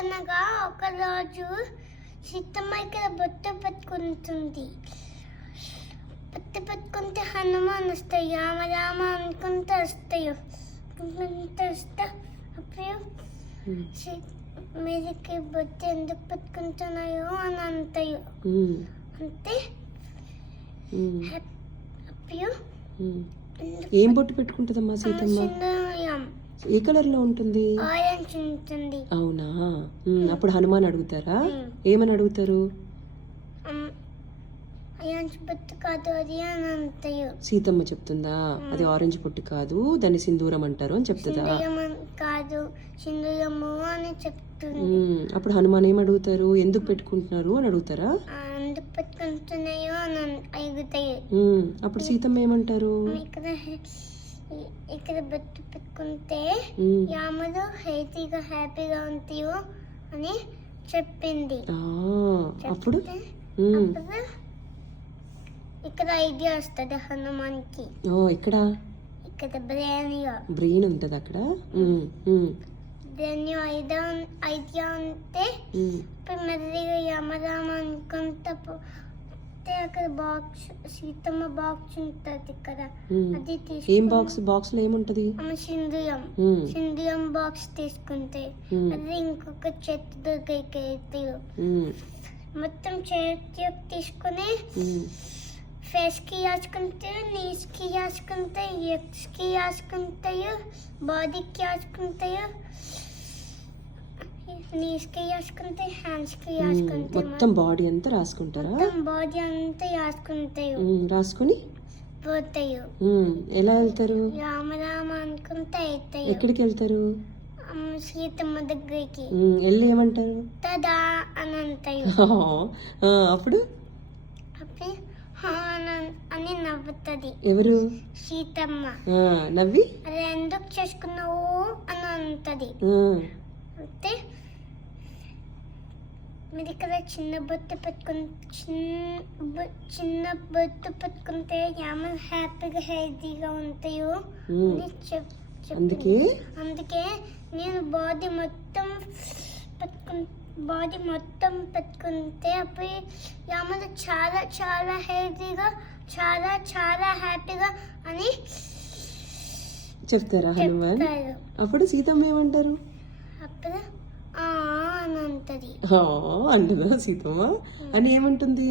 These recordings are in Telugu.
ఎలాగనగా ఒకరోజు సీతమ్మ ఇక్కడ బొట్టు పెట్టుకుంటుంది. బొట్టు పెట్టుకుంటే హనుమాన్ వస్తాయి, రామ రామ అనుకుంటూ వస్తాయి. అప్పుడు మీదకి బొట్టు ఎందుకు పెట్టుకుంటున్నాయో అని అంటాయి. అంటే అప్పుడు ఏం బొట్టు పెట్టుకుంటుందమ్మా సీతమ్మ? ఏ కలర్ లో ఉంటుంది? ఆరెంజ్ ఉంటుంది. అవునా? అప్పుడు హనుమాన్ అడుగుతారా? ఏమని అడుగుతారు? ఆరెంజ్ బొట్టు కాదు అది అని అంటారు. సీతమ్మ చెప్తుందా అది ఆరెంజ్ బొట్టు కాదు, దాన్ని సింధూరం అంటారు అని చెప్తుందా? కాదు, సింధూరము అని చెప్తుంది. అప్పుడు హనుమాన్ ఏం అడుగుతారు? ఎందుకు పెట్టుకుంటున్నారు అని అడుగుతారా? ఎందుకు పెట్టుకుంటున్నాయో అని అడుగుతాయి. అప్పుడు సీతమ్మ ఏమంటారు? ఇక్కడ బొట్టు పెట్టుకుంటే రాముడు హ్యాపీగా ఉంటాయో అని చెప్పింది. అప్పుడు ఇక్కడ ఐడియా వస్తుంది హనుమాన్కి. ఇక్కడ బ్రెయిన్ ఉంటది అక్కడ. దాన్ని ఐడియా ఉంటే మెల్లగా యమరామ అనుకుంటా అక్కడ బాక్స్, సీతమ్మ బాక్స్ ఉంటది కదా, అది ఏం బాక్స్ లో ఏముంటది? సింధూరం బాక్స్ తీసుకుంటే అది ఇంకొక చెట్టు దొరికి మొత్తం చేతి తీసుకుని ఫేస్ కి రాసుకుంటారు, నీస్ కి రాసుకుంటారు, ఎక్స్ కి రాసుకుంటారు, బాడీకి రాసుకుంటారు, నీస్ కి రాసుకుంటే, హ్యాండ్స్ కి రాసుకుంటే, మొత్తం బాడీ అంతా రాసుకుంటారా? బాడీ అంతా రాసుకుంటారు. రాసుకుని పోతారు. ఎలా వెళ్తారు? రామ రామ అనుకుంటా వెళ్తారు. ఎక్కడికి వెళ్తారు? సీతమ్మ దగ్గరికి వెళ్ళి ఏమంటారు? తదా అని అంటారు. అప్పుడు అని నవ్వుతుంది. ఎవరు? సీతమ్మ. నవ్వి అది ఎందుకు చేసుకున్నావు అని అంటది. అంటే మీరు ఇక్కడ చిన్న బొట్టు పెట్టుకుంటే యామలు హ్యాపీగా హెల్తీగా ఉంటాయో అని అందుకే నేను బాడీ మొత్తం పెట్టుకుంటే అప్పుడు యామలు చాలా చాలా హెల్తీగా చాలా చాలా హ్యాపీగా అని చెప్తారా హనుమాన్? అప్పుడు సీతమ్మ ఏమంటారు? అప్పుడు అని అంటది. అంటదా సీతమ్మ? అని ఏమంటుంది?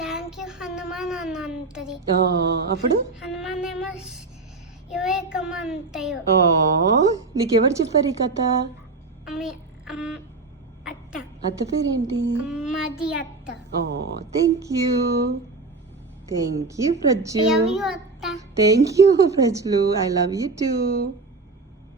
థ్యాంక్ యూ హనుమాన్ అని అంటది. అప్పుడు హనుమాన్ ఏమో అంటాయో. నీకెవరు చెప్పారు ఈ కథ? అత్త పేరేంటి? అమ్మది అత్త. థ్యాంక్ యూ ప్రజ్లు. లవ్ యూ అత్త. థ్యాంక్ యూ ప్రజ్లు. I love you two.